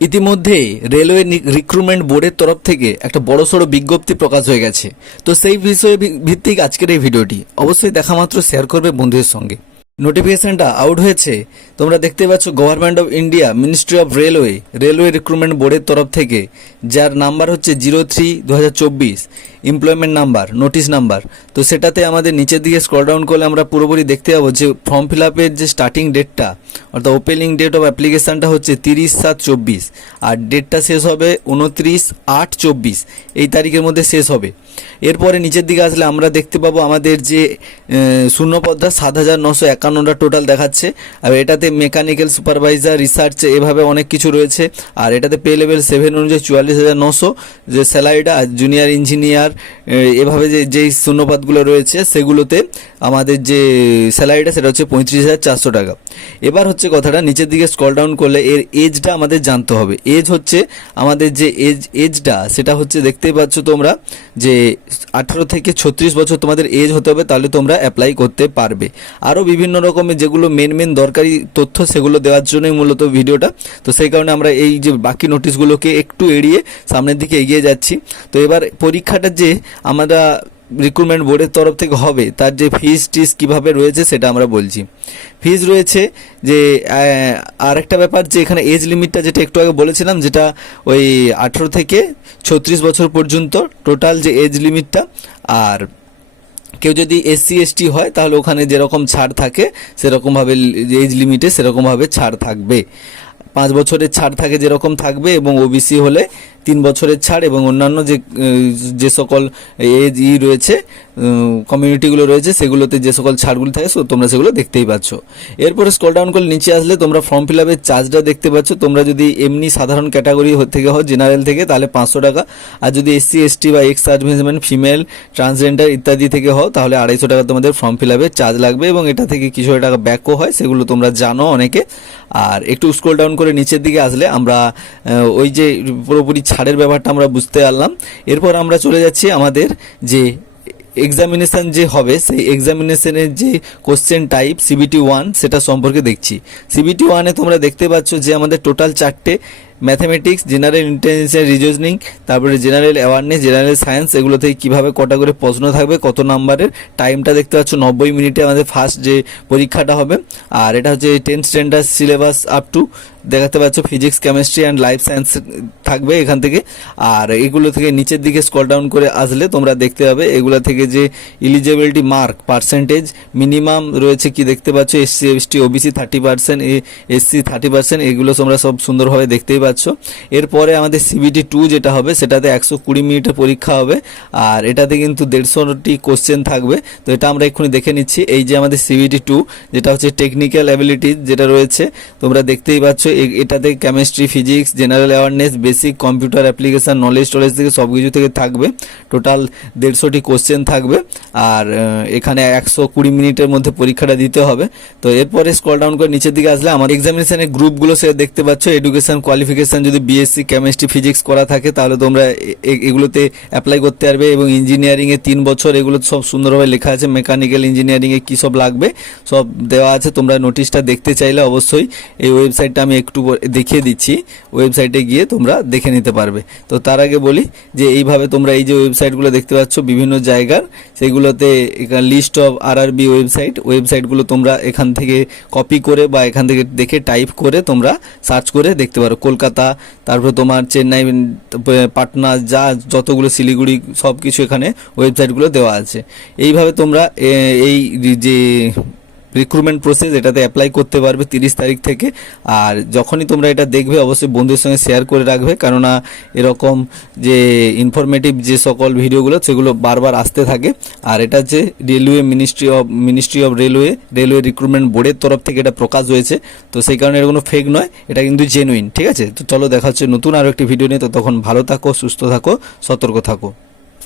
ইতিমধ্যে railway recruitment বোর্ডের তরফ থেকে একটা বড়সড় বিজ্ঞপ্তি প্রকাশ হয়ে গেছে। তো সেই বিষয়ে ভিত্তিক আজকের এই ভিডিওটি অবশ্যই দেখা মাত্র শেয়ার করবে বন্ধুদের সঙ্গে। নোটিফিকেশনটা আউট হয়েছে, তোমরা দেখতে পাচ্ছ government of India ministry of railway recruitment বোর্ডের তরফ থেকে, যার নাম্বার হচ্ছে 03/2024 এমপ্লয়মেন্ট নাম্বার, নোটিশ নাম্বার। তো সেটাতে আমাদের নিচের দিকে স্ক্রল ডাউন করলে আমরা পুরোপুরি দেখতে পাবো যে ফর্ম ফিল আপের যে স্টার্টিং ডেটটা অর্থাৎ ওপেনিং ডেট অফ অ্যাপ্লিকেশানটা হচ্ছে 30/7/24 আর ডেটটা শেষ হবে 29/8/24, এই তারিখের মধ্যে শেষ হবে। এরপরে নিচের দিকে আসলে আমরা দেখতে পাবো আমাদের যে শূন্যপদটা 7,951টা টোটাল দেখাচ্ছে। আর এটাতে মেকানিক্যাল সুপারভাইজার, রিসার্চ, এভাবে অনেক কিছু রয়েছে। আর এটাতে পে লেভেল 7 অনুযায়ী 44,900 যে স্যালারিটা, আর জুনিয়র ইঞ্জিনিয়ার এভাবে যেই শূন্যপদগুলো রয়েছে সেগুলোতে আমাদের যে স্যালারিটা সেটা হচ্ছে 35,400 টাকা। এবার হচ্ছে কথাটা, নিচের দিকে স্ক্রল ডাউন করলে এর এজটা আমাদের জানতে হবে। এজ হচ্ছে আমাদের যে এজটা সেটা হচ্ছে দেখতেই পাচ্ছ তোমরা যে 18 থেকে 36 বছর তোমাদের এজ হতে হবে, তাহলে তোমরা অ্যাপ্লাই করতে পারবে। আরও বিভিন্ন রকমের যেগুলো মেন দরকারি তথ্য সেগুলো দেওয়ার জন্যই মূলত ভিডিওটা। তো সেই কারণে আমরা এই যে বাকি নোটিশগুলোকে একটু এড়িয়ে সামনের দিকে এগিয়ে যাচ্ছি। তো এবার পরীক্ষাটা যে আমরা রিক্রুটমেন্ট বোর্ডের তরফ থেকে হবে তার যে ফিস টিস কীভাবে রয়েছে সেটা আমরা বলছি। ফিস রয়েছে যে আরেকটা ব্যাপার যে এখানে এজ লিমিটটা যেটা একটু আগে বলেছিলাম, যেটা ওই 18 থেকে 36 বছর পর্যন্ত টোটাল যে এজ লিমিটটা। আর কেউ যদি SC ST হয় তাহলে ওখানে যেরকম ছাড় থাকে সেরকমভাবে এজ লিমিটে সেরকমভাবে ছাড় থাকবে। 5 বছরের ছাড় থাকে যেরকম থাকবে, এবং OBC হলে 3 বছরের ছাড়, এবং অন্যান্য যে সকল এজ রয়েছে কমিউনিটিগুলো রয়েছে সেগুলোতে যে সকল ছাড়গুলো থাকে তোমরা সেগুলো দেখতেই পাচ্ছ। এরপরে স্ক্রল ডাউন করলে নিচে আসলে তোমরা ফর্ম ফিল আপের চার্জটা দেখতে পাচ্ছ। তোমরা যদি এমনি সাধারণ ক্যাটাগরি থেকে হও, জেনারেল থেকে, তাহলে 500 টাকা। আর যদি SC ST বা এক্স সার্ভিসম্যান, ফিমেল, ট্রান্সজেন্ডার ইত্যাদি থেকে হও তাহলে 250 টাকা তোমাদের ফর্ম ফিল আপের চার্জ লাগবে, এবং এটা থেকে কিছু টাকা ব্যাকও হয়, সেগুলো তোমরা জানো অনেকে। আর একটু স্ক্রল ডাউন করে নিচের দিকে আসলে আমরা ওই যে পুরোপুরি ছাড়ের ব্যাপারটা আমরা বুঝতে পারলাম। এরপর আমরা চলে যাচ্ছি আমাদের যে এক্সামিনেশান যে হবে সেই এক্সামিনেশনের যে কোশ্চেন টাইপ CBT 1 সেটা সম্পর্কে দেখছি। CBT 1-এ তোমরা দেখতে পাচ্ছ যে আমাদের টোটাল 4টে ম্যাথামেটিক্স, জেনারেল ইন্টেলিজেন্স, রিজনিং, তারপরে জেনারেল অ্যাওয়ারনেস, জেনারেল সায়েন্স, এগুলো থেকে কীভাবে কটা করে প্রশ্ন থাকবে, কত নাম্বারের, টাইমটা দেখতে পাচ্ছ 90 মিনিটে আমাদের ফার্স্ট যে পরীক্ষাটা হবে। আর এটা হচ্ছে 10th standard syllabus up to দেখাতে পাচ্ছ physics, chemistry and life science থাকবে এখান থেকে। আর এগুলো থেকে নিচের দিকে স্ক্রল ডাউন করে আসলে তোমরা দেখতে পাবে এগুলো থেকে যে এলিজিবিলিটি মার্ক পার্সেন্টেজ মিনিমাম রয়েছে কি দেখতে পাচ্ছ, SC ST OBC 30%, SC 30%, এগুলো তোমরা সব সুন্দরভাবে দেখতেই পাচ্ছ। এরপরে আমাদের CBT 2 যেটা হবে সেটাতে 120 মিনিটের পরীক্ষা হবে, আর এটাতে কিন্তু 150টি কোশ্চেন থাকবে। তো এটা আমরা এক্ষুনি দেখে নিচ্ছি। এই যে আমাদের CBT 2 যেটা হচ্ছে টেকনিক্যাল অ্যাবিলিটিজ যেটা রয়েছে তোমরা দেখতেই পাচ্ছ, এটাতে chemistry, physics, general awareness, basic computer application knowledge থেকে সব কিছু থেকে থাকবে। টোটাল 150টি কোশ্চেন থাকবে, আর এখানে 120 মিনিটের মধ্যে পরীক্ষাটা দিতে হবে। তো এরপরে স্ক্রল ডাউন করে নিচের দিকে আসলে আমার এক্সামিনেশনের গ্রুপগুলো সে দেখতে পাচ্ছ। এডুকেশন কোয়ালিফিকেশন যদি BSc কেমিস্ট্রি, ফিজিক্স করা থাকে তাহলে তোমরা এগুলোতে অ্যাপ্লাই করতে পারবে, এবং ইঞ্জিনিয়ারিংয়ে 3 বছর, এগুলো সব সুন্দরভাবে লেখা আছে। মেকানিক্যাল ইঞ্জিনিয়ারিংয়ে কী সব লাগবে সব দেওয়া আছে। তোমরা নোটিশটা দেখতে চাইলে অবশ্যই এই ওয়েবসাইটটা আমি একটু দেখিয়ে দিচ্ছি, ওয়েবসাইটে গিয়ে তোমরা দেখে নিতে পারবে। তো তার আগে বলি যে এইভাবে তোমরা এই যে ওয়েবসাইটগুলো দেখতে পাচ্ছ বিভিন্ন জায়গার, সেগুলোতে লিস্ট অফ RRB ওয়েবসাইটগুলো তোমরা এখান থেকে কপি করে বা এখান থেকে দেখে টাইপ করে তোমরা সার্চ করে দেখতে পারো। কলকাতা, তারপরে তোমার চেন্নাই, পাটনা, যতগুলো শিলিগুড়ি, সব কিছু এখানে ওয়েবসাইটগুলো দেওয়া আছে। এইভাবে তোমরা এই যে রিক্রুটমেন্ট প্রসেস এটাতে অ্যাপ্লাই করতে পারবে 30 তারিখ থেকে। আর যখনই তোমরা এটা দেখবে অবশ্যই বন্ধুদের সঙ্গে শেয়ার করে রাখবে, কেননা এরকম যে ইনফরমেটিভ যে সকল ভিডিওগুলো সেগুলো বারবার আসতে থাকে। আর এটা যে মিনিস্ট্রি অফ রেলওয়ে রিক্রুটমেন্ট বোর্ডের তরফ থেকে এটা প্রকাশ হয়েছে, তো সেই কারণে এটা কোনো ফেক নয়, এটা কিন্তু জেনুইন। ঠিক আছে, তো চলো দেখা হচ্ছে নতুন আরও একটি ভিডিও নিয়ে। তো তখন ভালো থাকো, সুস্থ থাকো, সতর্ক থাকো।